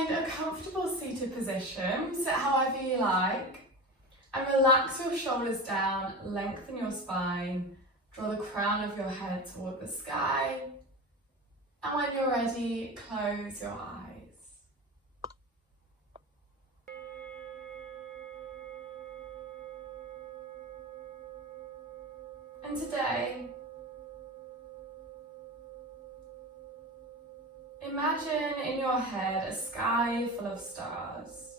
Find a comfortable seated position, sit however you like, and relax your shoulders down, lengthen your spine, draw the crown of your head toward the sky, and when you're ready, close your eyes. And today, imagine in your head a sky full of stars.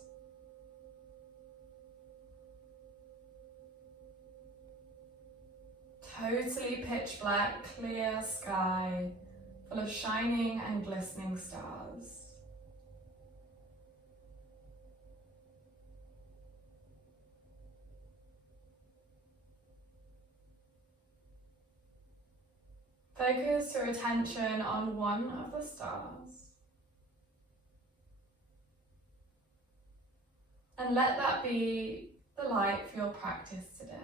Totally pitch black, clear sky, full of shining and glistening stars. Focus your attention on one of the stars. And let that be the light for your practice today.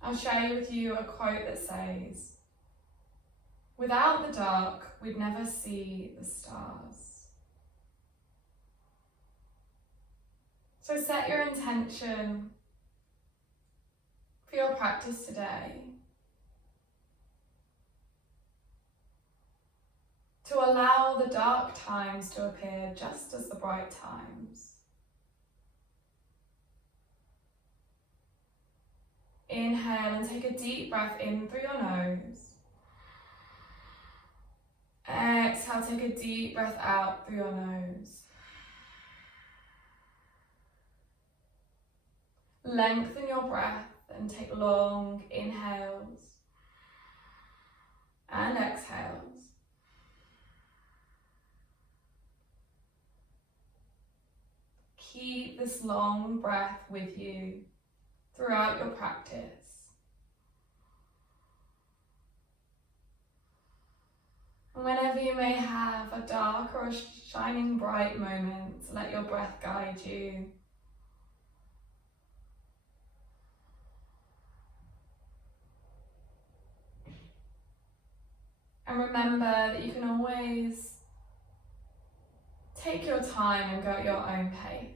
I'll share with you a quote that says, "Without the dark, we'd never see the stars." So set your intention for your practice today to allow the dark times to appear just as the bright times. Inhale and take a deep breath in through your nose. Exhale, take a deep breath out through your nose. Lengthen your breath and take long inhales and exhales. Keep this long breath with you throughout your practice. And whenever you may have a dark or a shining bright moment, let your breath guide you. And remember that you can always take your time and go at your own pace.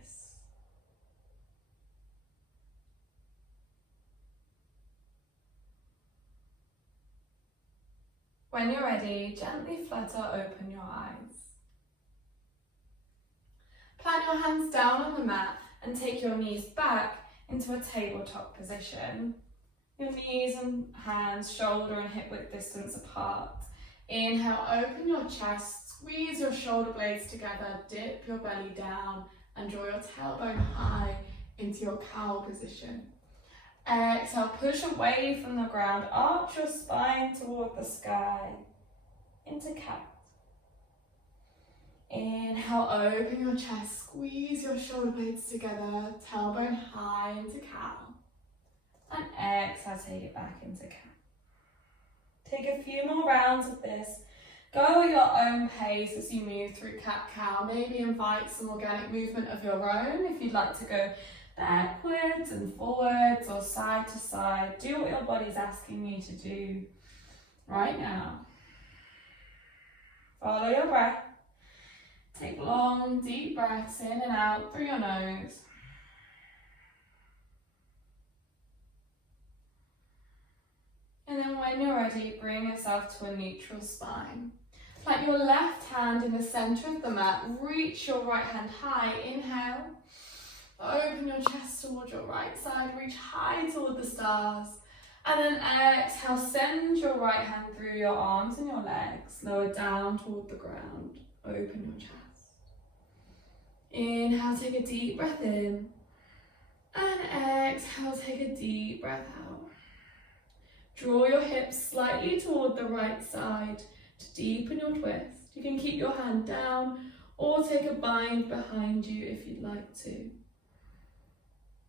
When you're ready, gently flutter open your eyes. Plant your hands down on the mat and take your knees back into a tabletop position. Your knees and hands shoulder and hip width distance apart. Inhale, open your chest, squeeze your shoulder blades together, dip your belly down and draw your tailbone high into your cow position. Exhale, push away from the ground, arch your spine toward the sky, into cat. Inhale, open your chest, squeeze your shoulder blades together, tailbone high into cow. And exhale, take it back into cat. Take a few more rounds of this. Go at your own pace as you move through cat-cow. Maybe invite some organic movement of your own if you'd like to go backwards and forwards or side to side. Do what your body's asking you to do right now. Follow your breath. Take long, deep breaths in and out through your nose. And then when you're ready, bring yourself to a neutral spine. Plant your left hand in the center of the mat. Reach your right hand high. Inhale. Open your chest towards your right side. Reach high toward the stars. And then exhale, send your right hand through your arms and your legs. Lower down toward the ground. Open your chest. Inhale, take a deep breath in. And exhale, take a deep breath out. Draw your hips slightly toward the right side to deepen your twist. You can keep your hand down or take a bind behind you if you'd like to.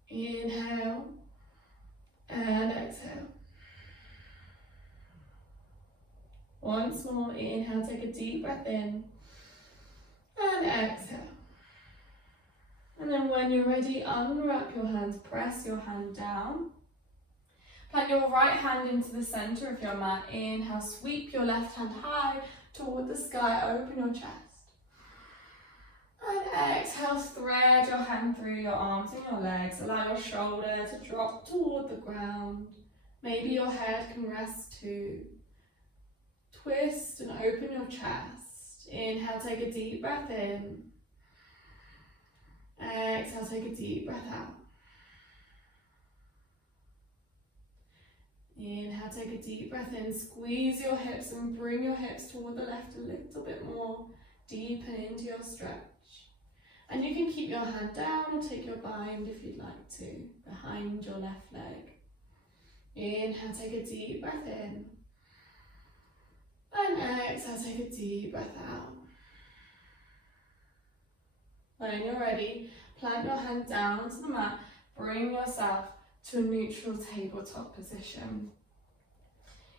Inhale and exhale. Once more, inhale, take a deep breath in and exhale. And then when you're ready, unwrap your hands, press your hand down. Plant your right hand into the centre of your mat. Inhale, sweep your left hand high toward the sky, open your chest. And exhale, thread your hand through your arms and your legs. Allow your shoulder to drop toward the ground. Maybe your head can rest too. Twist and open your chest. Inhale, take a deep breath in. Exhale, take a deep breath out. Inhale, take a deep breath in. Squeeze your hips and bring your hips toward the left a little bit more. Deepen into your stretch. And you can keep your hand down or take your bind if you'd like to, behind your left leg. Inhale, take a deep breath in. And exhale, take a deep breath out. When you're ready, plant your hand down onto the mat. Bring yourself to a neutral tabletop position.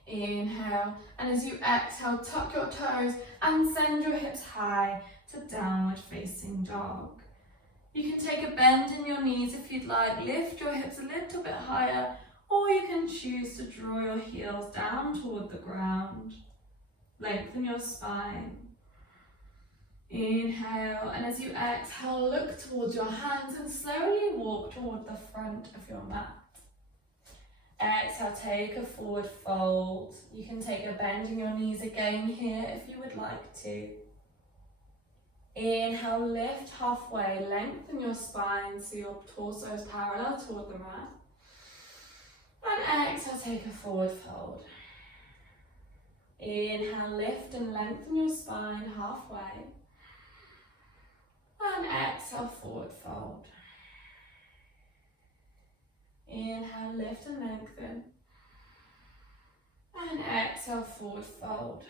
Inhale, and as you exhale, tuck your toes and send your hips high to downward facing dog. You can take a bend in your knees if you'd like, lift your hips a little bit higher, or you can choose to draw your heels down toward the ground. Lengthen your spine. Inhale, and as you exhale, look towards your hands and slowly walk toward the front of your mat. Exhale, take a forward fold. You can take a bend in your knees again here if you would like to. Inhale, lift halfway, lengthen your spine so your torso is parallel toward the mat. And exhale, take a forward fold. Inhale, lift and lengthen your spine halfway. And exhale, forward fold. Inhale, lift and lengthen. And exhale, forward fold.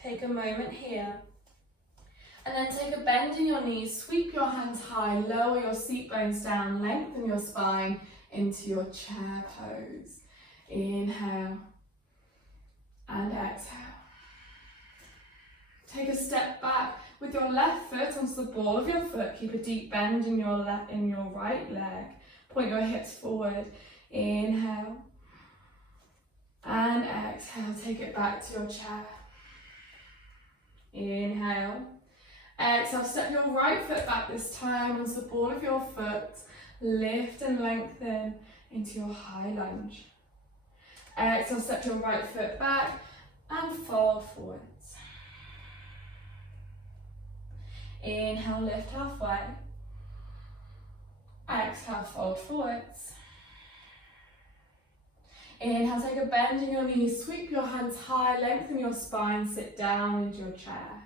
Take a moment here. And then take a bend in your knees, sweep your hands high, lower your seat bones down, lengthen your spine into your chair pose. Inhale and exhale. Take a step back with your left foot onto the ball of your foot. Keep a deep bend in your right leg. Point your hips forward. Inhale and exhale. Take it back to your chair. Inhale. Exhale, step your right foot back this time onto the ball of your foot. Lift and lengthen into your high lunge. Exhale, step your right foot back and fold forwards. Inhale, lift halfway. Exhale, fold forwards. Inhale, take a bend in your knees, sweep your hands high, lengthen your spine, sit down into your chair.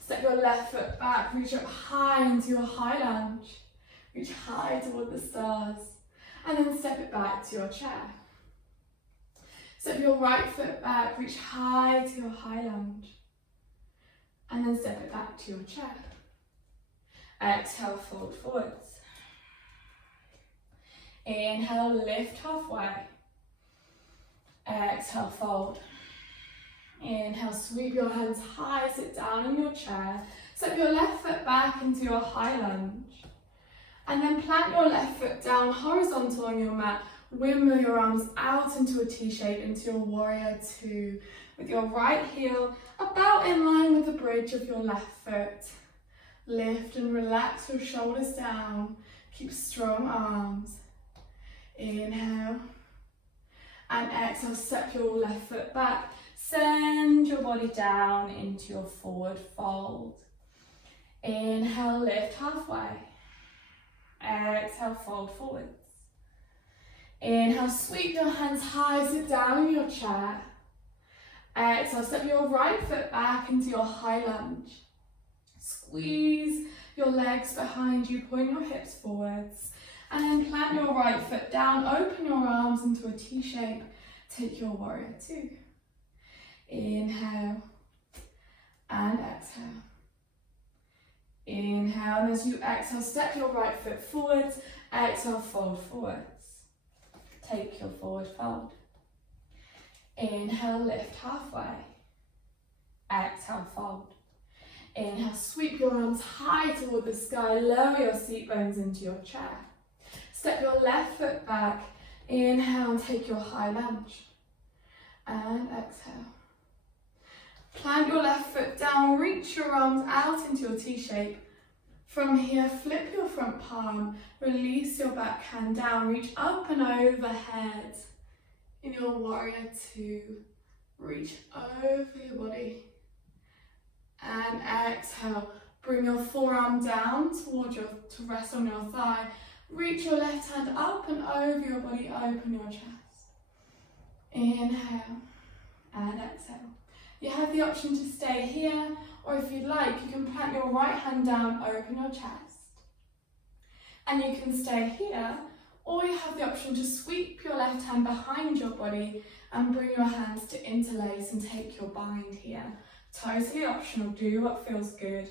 Step your left foot back, reach up high into your high lunge. Reach high toward the stars. And then step it back to your chair. Step your right foot back, reach high to your high lunge. And then step it back to your chair. Exhale, fold forwards. Inhale, lift halfway. Exhale, fold. Inhale, sweep your hands high, sit down in your chair. Step your left foot back into your high lunge. And then plant your left foot down horizontal on your mat. Windmill your arms out into a T shape, into your warrior two. With your right heel about in line with the bridge of your left foot. Lift and relax your shoulders down. Keep strong arms. Inhale. And exhale, step your left foot back. Send your body down into your forward fold. Inhale, lift halfway. Exhale, fold forwards. Inhale, sweep your hands high, sit down in your chair. Exhale, step your right foot back into your high lunge. Squeeze your legs behind you, point your hips forwards. And then plant your right foot down, open your arms into a T shape. Take your warrior two. Inhale and exhale. Inhale, and as you exhale, step your right foot forwards. Exhale, fold forwards. Take your forward fold. Inhale, lift halfway. Exhale, fold. Inhale, sweep your arms high toward the sky. Lower your seat bones into your chair. Step your left foot back. Inhale and take your high lunge. And exhale. Plant your left foot down, reach your arms out into your T shape. From here, flip your front palm, release your back hand down, reach up and overhead. In your warrior two, reach over your body. And exhale, bring your forearm down to rest on your thigh. Reach your left hand up and over your body, open your chest. Inhale and exhale. You have the option to stay here, or if you'd like, you can plant your right hand down, open your chest. And you can stay here, or you have the option to sweep your left hand behind your body and bring your hands to interlace and take your bind here. Totally optional, do what feels good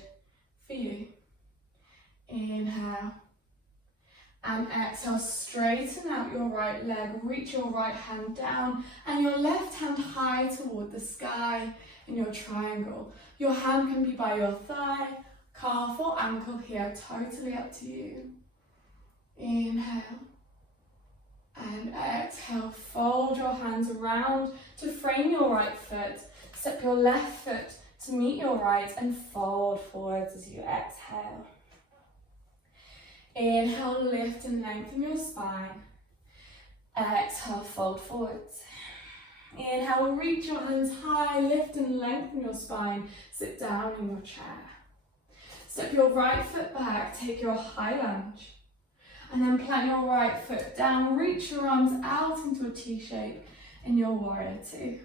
for you. Inhale. And exhale, straighten out your right leg, reach your right hand down and your left hand high toward the sky in your triangle. Your hand can be by your thigh, calf or ankle here, totally up to you. Inhale and exhale, fold your hands around to frame your right foot, step your left foot to meet your right and fold forwards as you exhale. Inhale, lift and lengthen your spine. Exhale, fold forwards. Inhale, reach your hands high, lift and lengthen your spine. Sit down in your chair. Step your right foot back, take your high lunge. And then plant your right foot down, reach your arms out into a T shape in your warrior two.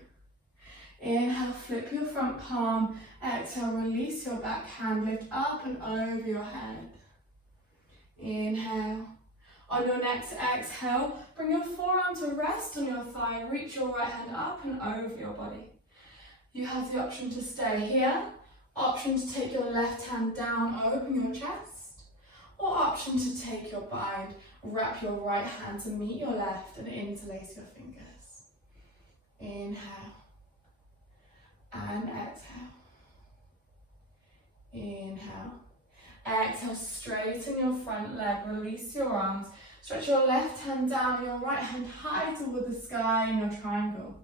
Inhale, flip your front palm. Exhale, release your back hand, lift up and over your head. Inhale. On your next exhale, bring your forearm to rest on your thigh, reach your right hand up and over your body. You have the option to stay here, option to take your left hand down, open your chest, or option to take your bind, wrap your right hand to meet your left and interlace your fingers. Inhale and exhale. Inhale. Exhale, straighten your front leg, release your arms, stretch your left hand down, your right hand high toward the sky in your triangle.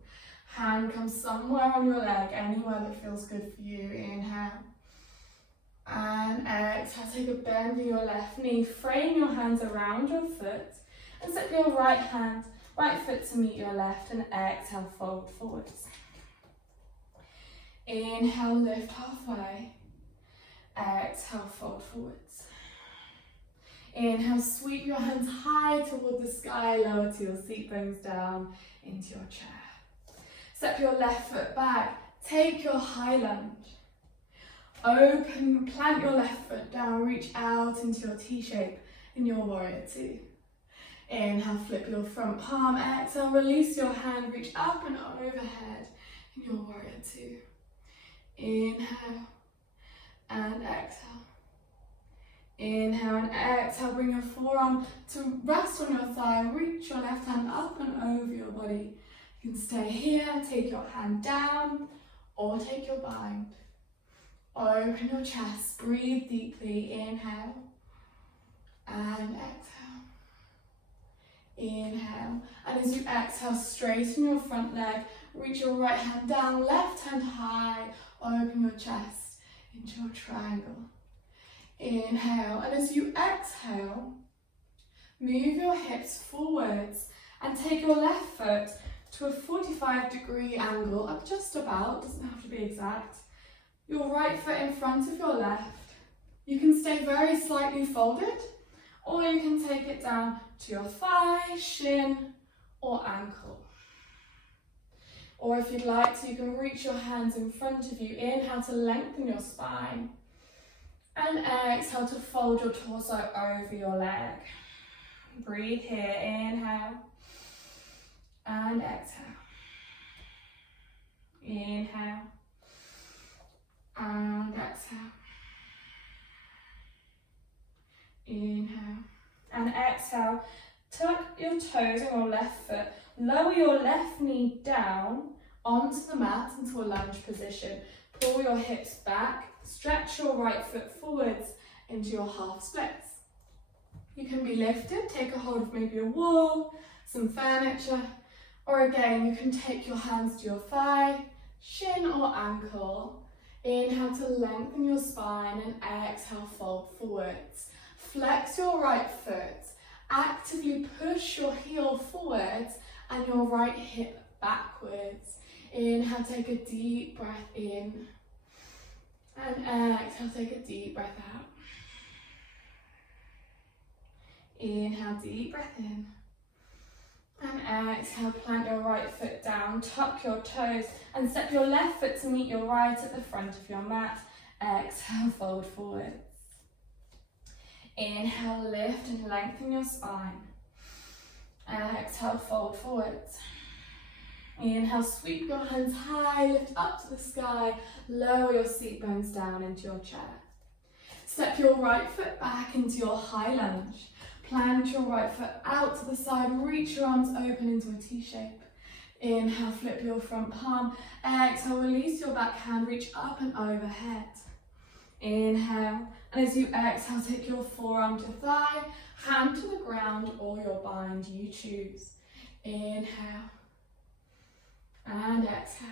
Hand comes somewhere on your leg, anywhere that feels good for you. Inhale. And exhale, take a bend in your left knee, frame your hands around your foot, and step your right foot to meet your left, and exhale, fold forwards. Inhale, lift halfway. Exhale, fold forwards. Inhale, sweep your hands high toward the sky, lower to your seat bones down into your chair. Step your left foot back, take your high lunge. Open, plant your left foot down, reach out into your T shape in your warrior two. Inhale, flip your front palm, exhale, release your hand, reach up and overhead in your warrior two. Inhale. And exhale. Inhale and exhale, bring your forearm to rest on your thigh, reach your left hand up and over your body. You can stay here, take your hand down, or take your bind. Open your chest, breathe deeply, inhale, and exhale. Inhale, and as you exhale, straighten your front leg, reach your right hand down, left hand high, open your chest into your triangle. Inhale, and as you exhale, move your hips forwards and take your left foot to a 45-degree angle, up just about, doesn't have to be exact. Your right foot in front of your left. You can stay very slightly folded, or you can take it down to your thigh, shin, or ankle. Or if you'd like to, you can reach your hands in front of you. Inhale to lengthen your spine. And exhale to fold your torso over your leg. Breathe here, inhale. And exhale. Inhale. And exhale. Inhale. And exhale. Tuck your toes on your left foot. Lower your left knee down onto the mat into a lunge position. Pull your hips back, stretch your right foot forwards into your half splits. You can be lifted, take a hold of maybe a wall, some furniture, or again, you can take your hands to your thigh, shin or ankle. Inhale to lengthen your spine and exhale, fold forwards. Flex your right foot. Actively push your heel forwards and your right hip backwards. Inhale, take a deep breath in. And exhale, take a deep breath out. Inhale, deep breath in. And exhale, plant your right foot down, tuck your toes and step your left foot to meet your right at the front of your mat. Exhale, fold forwards. Inhale, lift and lengthen your spine. Exhale, fold forwards. Inhale, sweep your hands high, lift up to the sky, lower your seat bones down into your chair. Step your right foot back into your high lunge. Plant your right foot out to the side, reach your arms open into a T shape. Inhale, flip your front palm. Exhale, release your back hand, reach up and overhead. Inhale, and as you exhale, take your forearm to thigh, hand to the ground or your bind, you choose. Inhale, and exhale.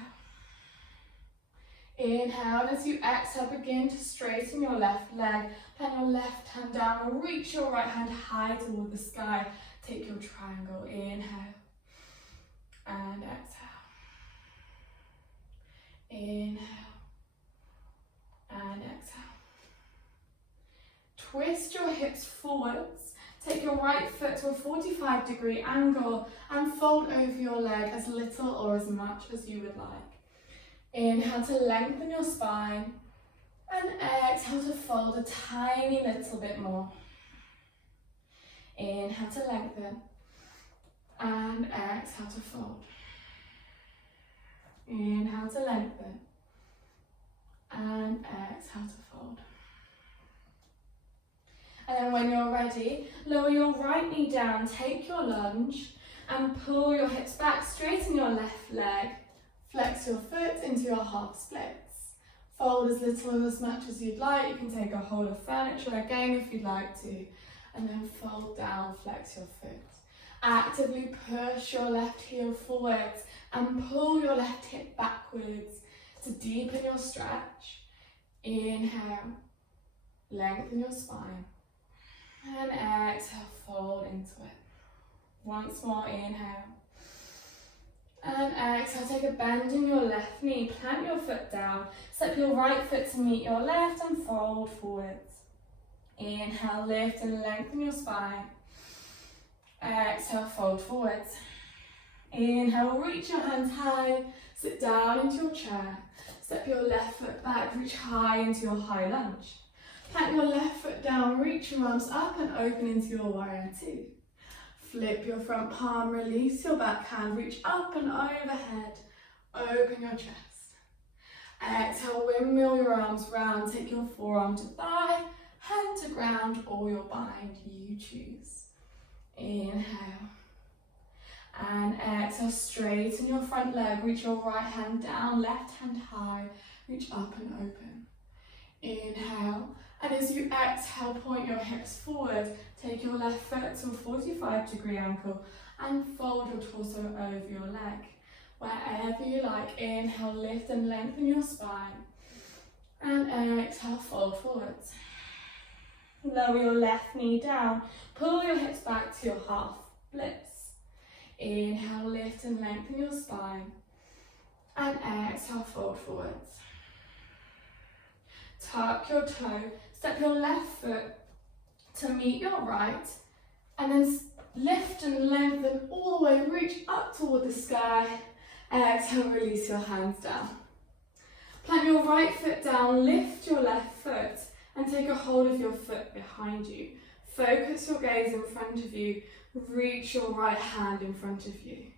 Inhale, and as you exhale, begin to straighten your left leg. Plant your left hand down and reach your right hand high toward the sky. Take your triangle. Inhale and exhale. Inhale and exhale. Twist your hips forwards. Take your right foot to a 45-degree angle and fold over your leg as little or as much as you would like. Inhale to lengthen your spine and exhale to fold a tiny little bit more. Inhale to lengthen and exhale to fold. Inhale to lengthen and exhale to fold. And then when you're ready, lower your right knee down, take your lunge and pull your hips back, straighten your left leg. Flex your foot into your half splits. Fold as little or as much as you'd like. You can take a hold of furniture again if you'd like to. And then fold down, flex your foot. Actively push your left heel forwards and pull your left hip backwards to deepen your stretch. Inhale, lengthen your spine. And exhale, fold into it. Once more, inhale. And exhale, take a bend in your left knee, plant your foot down, step your right foot to meet your left and fold forwards. Inhale, lift and lengthen your spine. Exhale, fold forwards. Inhale, reach your hands high, sit down into your chair. Step your left foot back, reach high into your high lunge. Plant your left foot down, reach your arms up and open into your warrior two. Flip your front palm, release your back hand, reach up and overhead, open your chest. Exhale, windmill your arms round, take your forearm to thigh, hand to ground or your bind, you choose. Inhale. And exhale, straighten your front leg, reach your right hand down, left hand high, reach up and open. Inhale. And as you exhale, point your hips forward, take your left foot to a 45-degree angle and fold your torso over your leg. Wherever you like, inhale, lift and lengthen your spine. And exhale, fold forwards. Lower your left knee down, pull your hips back to your half splits. Inhale, lift and lengthen your spine. And exhale, fold forwards. Tuck your toe, step your left foot to meet your right, and then lift and lengthen all the way, reach up toward the sky. Exhale, release your hands down. Plant your right foot down, lift your left foot, and take a hold of your foot behind you. Focus your gaze in front of you, reach your right hand in front of you.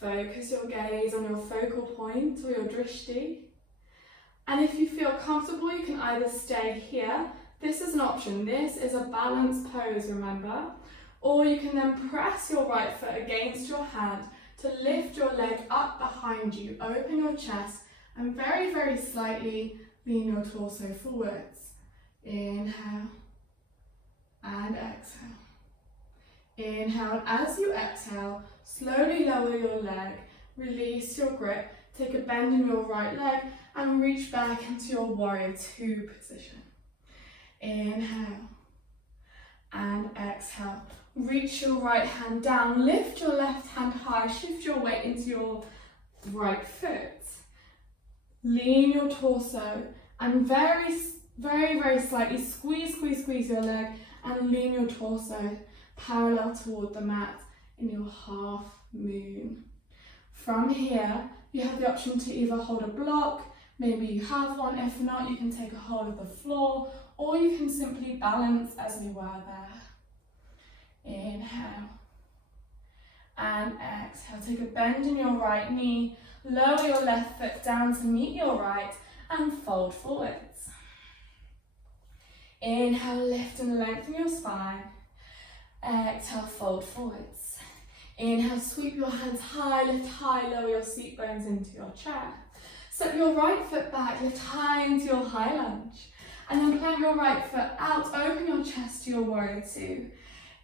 Focus your gaze on your focal point or your drishti. And if you feel comfortable, you can either stay here. This is an option. This is a balanced pose, remember? Or you can then press your right foot against your hand to lift your leg up behind you. Open your chest and very, very slightly lean your torso forwards. Inhale and exhale. Inhale, and as you exhale, slowly lower your leg, release your grip, take a bend in your right leg and reach back into your warrior two position. Inhale and exhale. Reach your right hand down, lift your left hand high, shift your weight into your right foot. Lean your torso and very slightly squeeze your leg and lean your torso parallel toward the mat in your half moon. From here, you have the option to either hold a block, maybe you have one, if not, you can take a hold of the floor, or you can simply balance as we were there. Inhale and exhale. Take a bend in your right knee, lower your left foot down to meet your right and fold forwards. Inhale, lift and lengthen your spine. Exhale, fold forwards. Inhale, sweep your hands high, lift high, lower your seat bones into your chair. Step your right foot back, lift high into your high lunge. And then plant your right foot out, open your chest to your warrior two.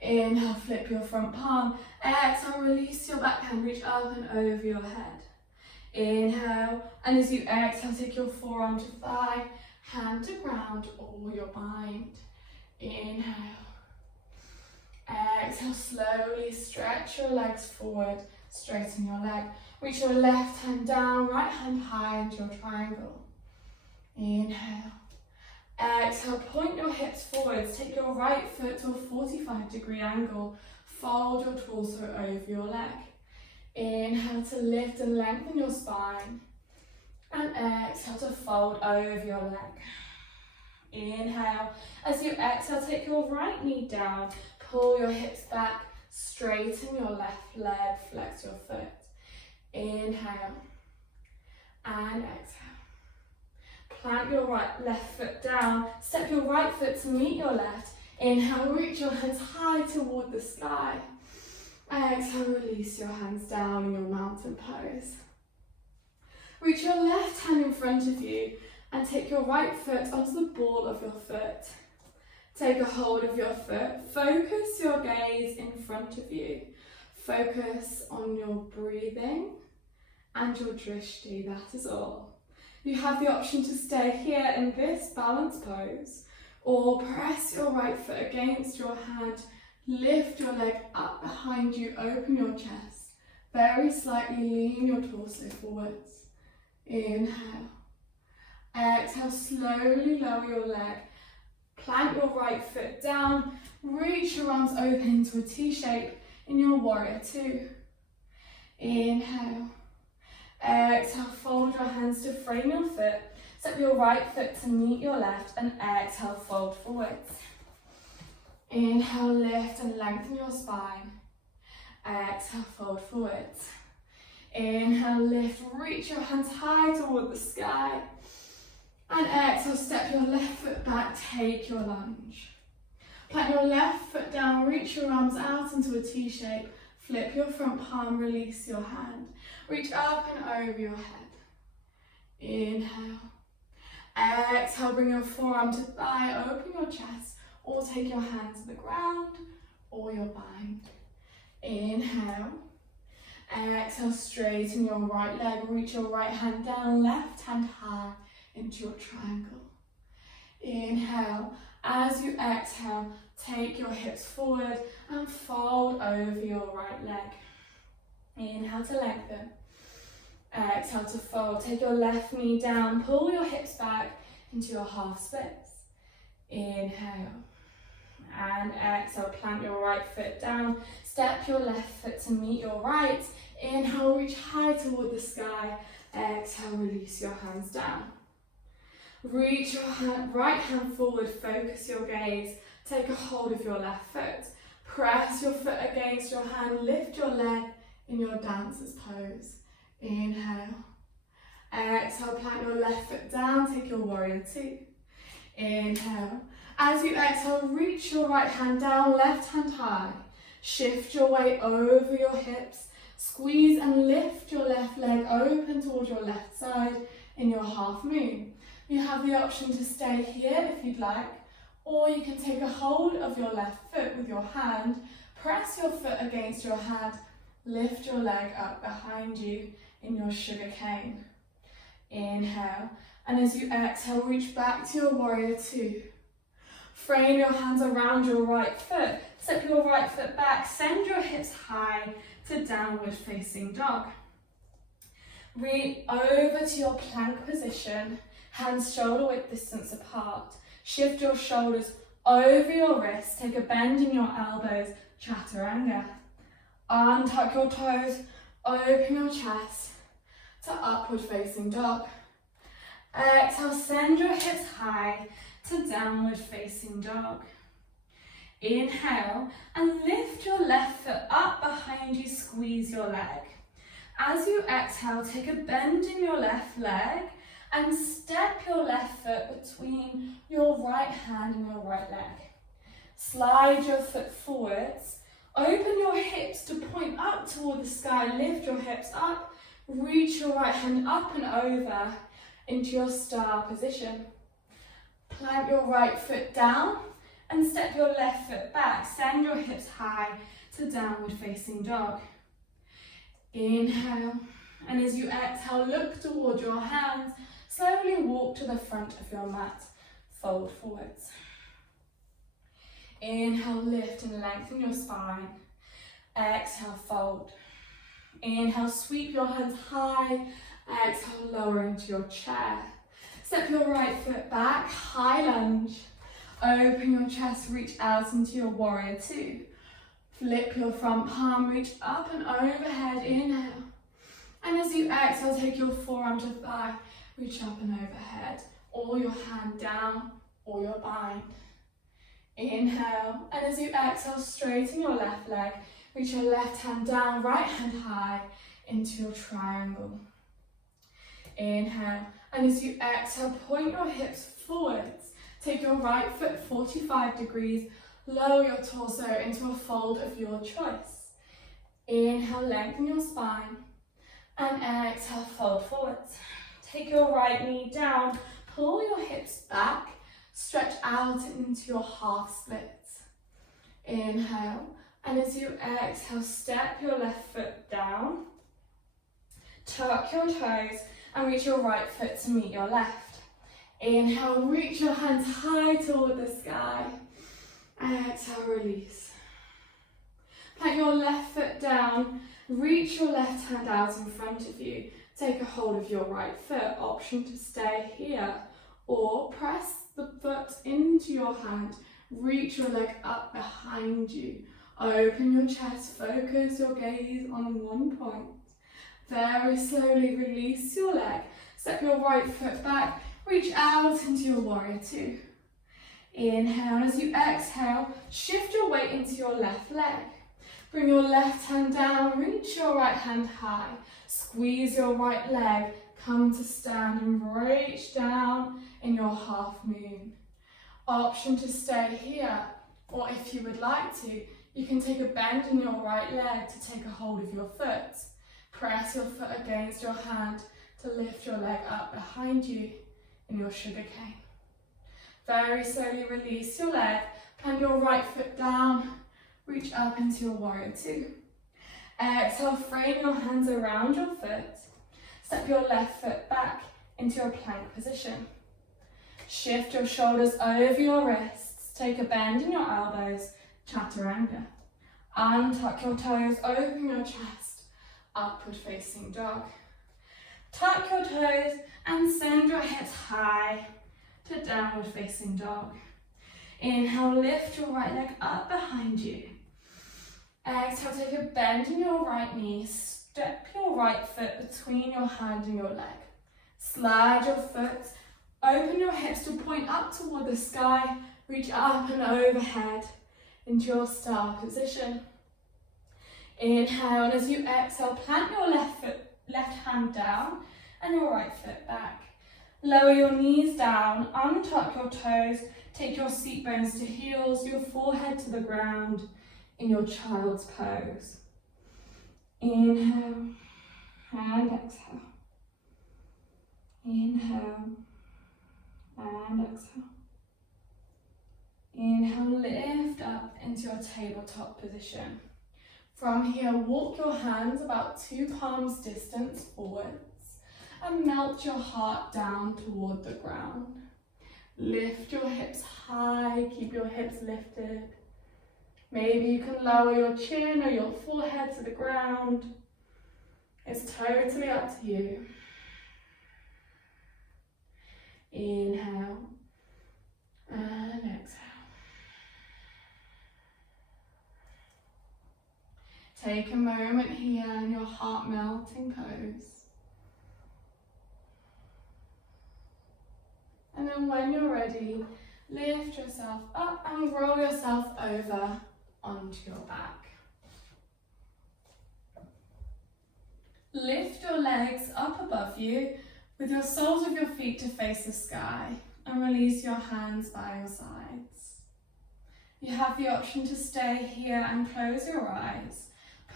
Inhale, flip your front palm. Exhale, release your backhand, reach up and over your head. Inhale, and as you exhale, take your forearm to thigh, hand to ground or your bind. Inhale. Exhale, slowly stretch your legs forward, straighten your leg. Reach your left hand down, right hand high into your triangle. Inhale. Exhale, point your hips forwards, take your right foot to a 45-degree angle, fold your torso over your leg. Inhale to lift and lengthen your spine, and exhale to fold over your leg. Inhale, as you exhale, take your right knee down, pull your hips back, straighten your left leg, flex your foot. Inhale, and exhale. Plant your left foot down, step your right foot to meet your left. Inhale, reach your hands high toward the sky. Exhale, release your hands down in your mountain pose. Reach your left hand in front of you and take your right foot onto the ball of your foot. Take a hold of your foot, focus your gaze in front of you. Focus on your breathing and your drishti, that is all. You have the option to stay here in this balance pose or press your right foot against your hand, lift your leg up behind you, open your chest, very slightly lean your torso forwards. Inhale. Exhale, slowly lower your leg, plant your right foot down, reach your arms open into a T shape in your warrior two. Inhale. Exhale, fold your hands to frame your foot, step your right foot to meet your left and exhale, fold forwards. Inhale, lift and lengthen your spine. Exhale, fold forwards. Inhale, lift, reach your hands high toward the sky. And exhale, step your left foot back, take your lunge. Plant your left foot down, reach your arms out into a T shape. Flip your front palm, release your hand. Reach up and over your head. Inhale. Exhale, bring your forearm to thigh, open your chest, or take your hand to the ground or your bind. Inhale. Exhale, straighten your right leg, reach your right hand down, left hand high into your triangle. Inhale. As you exhale, take your hips forward and fold over your right leg. Inhale to lengthen. Exhale to fold. Take your left knee down, pull your hips back into your half splits. Inhale. And exhale, plant your right foot down, step your left foot to meet your right. Inhale, reach high toward the sky. Exhale, release your hands down. Reach your right hand forward, focus your gaze, take a hold of your left foot. Press your foot against your hand, lift your leg in your dancer's pose. Inhale. Exhale, plant your left foot down, take your warrior two. Inhale. As you exhale, reach your right hand down, left hand high. Shift your weight over your hips. Squeeze and lift your left leg open towards your left side in your half moon. You have the option to stay here if you'd like, or you can take a hold of your left foot with your hand, Press your foot against your hand. Lift your leg up behind you in your sugar cane. Inhale, and as you exhale, reach back to your warrior two. Frame your hands around your right foot. Step your right foot back. Send your hips high to downward facing dog. Reach over to your plank position. Hands shoulder width distance apart. Shift your shoulders over your wrists. Take a bend in your elbows. Chaturanga. Untuck your toes. Open your chest to upward facing dog. Exhale, send your hips high to downward facing dog. Inhale and lift your left foot up behind you, squeeze your leg. As you exhale, take a bend in your left leg and step your left foot between your right hand and your right leg. Slide your foot forwards, open your hips to point up toward the sky, lift your hips up, reach your right hand up and over into your star position. Plant your right foot down and step your left foot back. Send your hips high to downward facing dog. Inhale, and as you exhale, look toward your hands. Slowly walk to the front of your mat. Fold forwards. Inhale, lift and lengthen your spine. Exhale, fold. Inhale, sweep your hands high. Exhale, lower into your chair. Step your right foot back, high lunge. Open your chest, reach out into your warrior two. Flip your front palm, reach up and overhead, inhale. And as you exhale, take your forearm to thigh, reach up and overhead. Or your hand down, or your bind. Inhale, and as you exhale, straighten your left leg. Reach your left hand down, right hand high into your triangle. Inhale, and as you exhale, point your hips forwards. Take your right foot 45 degrees, lower your torso into a fold of your choice. Inhale, lengthen your spine, and exhale, fold forwards. Take your right knee down, pull your hips back, stretch out into your half splits. Inhale, and as you exhale, step your left foot down, tuck your toes, and reach your right foot to meet your left. Inhale, reach your hands high toward the sky. Exhale, release. Plant your left foot down, reach your left hand out in front of you. Take a hold of your right foot, option to stay here, or press the foot into your hand, reach your leg up behind you. Open your chest, focus your gaze on one point. Very slowly release your leg, step your right foot back, reach out into your warrior two. Inhale, as you exhale, shift your weight into your left leg. Bring your left hand down, reach your right hand high, squeeze your right leg, come to stand and reach down in your half moon. Option to stay here, or if you would like to, you can take a bend in your right leg to take a hold of your foot. Press your foot against your hand to lift your leg up behind you in your sugar cane. Very slowly release your leg, plant your right foot down, reach up into your warrior two. Exhale, frame your hands around your foot, step your left foot back into your plank position. Shift your shoulders over your wrists, take a bend in your elbows, chaturanga. Untuck your toes, open your chest, upward facing dog. Tuck your toes and send your hips high to downward facing dog. Inhale, lift your right leg up behind you. Exhale, take a bend in your right knee, step your right foot between your hand and your leg. Slide your foot, open your hips to point up toward the sky, reach up and overhead into your star position. Inhale, and as you exhale, plant your left hand down and your right foot back. Lower your knees down, untuck your toes, take your seat bones to heels, your forehead to the ground in your child's pose. Inhale and exhale. Inhale and exhale. Inhale, lift up into your tabletop position. From here, walk your hands about 2 palms distance forwards and melt your heart down toward the ground. Lift your hips high, keep your hips lifted. Maybe you can lower your chin or your forehead to the ground. It's totally up to you. Inhale and exhale. Take a moment here in your heart melting pose. And then when you're ready, lift yourself up and roll yourself over onto your back. Lift your legs up above you with your soles of your feet to face the sky and release your hands by your sides. You have the option to stay here and close your eyes.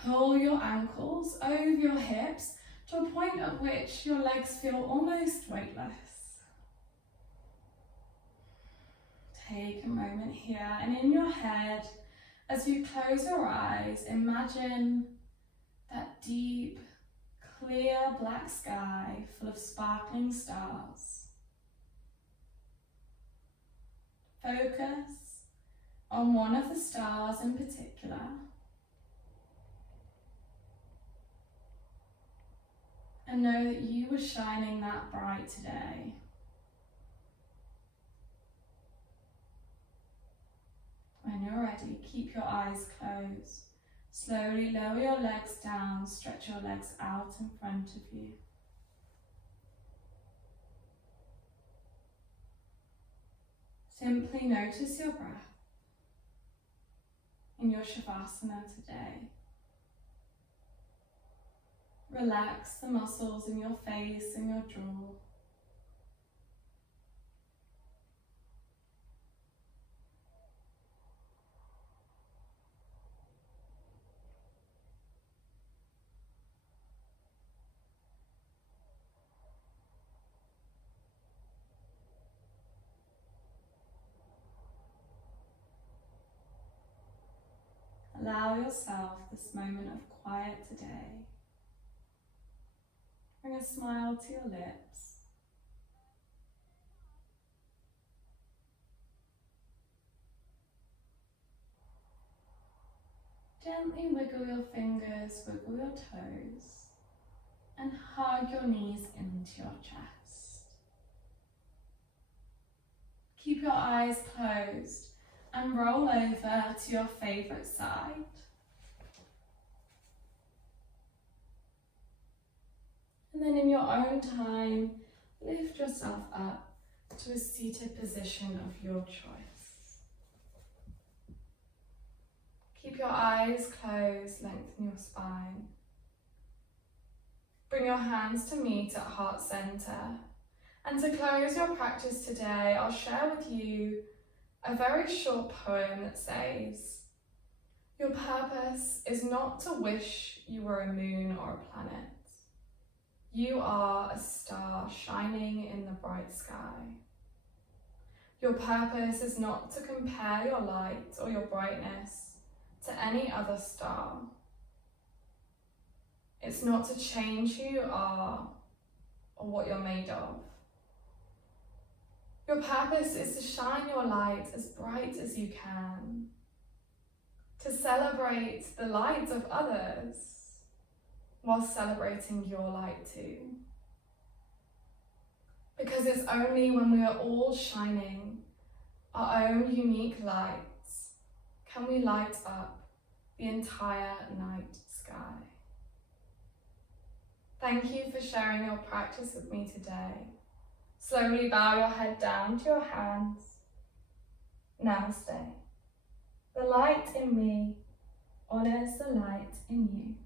Pull your ankles over your hips to a point at which your legs feel almost weightless. Take a moment here and in your head, as you close your eyes, imagine that deep, clear black sky full of sparkling stars. Focus on one of the stars in particular. And know that you were shining that bright today. When you're ready, keep your eyes closed. Slowly lower your legs down, stretch your legs out in front of you. Simply notice your breath in your Shavasana today. Relax the muscles in your face and your jaw. Allow yourself this moment of quiet today. Bring a smile to your lips. Gently wiggle your fingers, wiggle your toes, and hug your knees into your chest. Keep your eyes closed and roll over to your favourite side. And then in your own time, lift yourself up to a seated position of your choice. Keep your eyes closed, lengthen your spine. Bring your hands to meet at heart centre. And to close your practice today, I'll share with you a very short poem that says, "Your purpose is not to wish you were a moon or a planet. You are a star shining in the bright sky. Your purpose is not to compare your light or your brightness to any other star. It's not to change who you are or what you're made of. Your purpose is to shine your light as bright as you can, to celebrate the light of others while celebrating your light too. Because it's only when we are all shining our own unique lights can we light up the entire night sky." Thank you for sharing your practice with me today. Slowly bow your head down to your hands. Namaste. The light in me honors the light in you.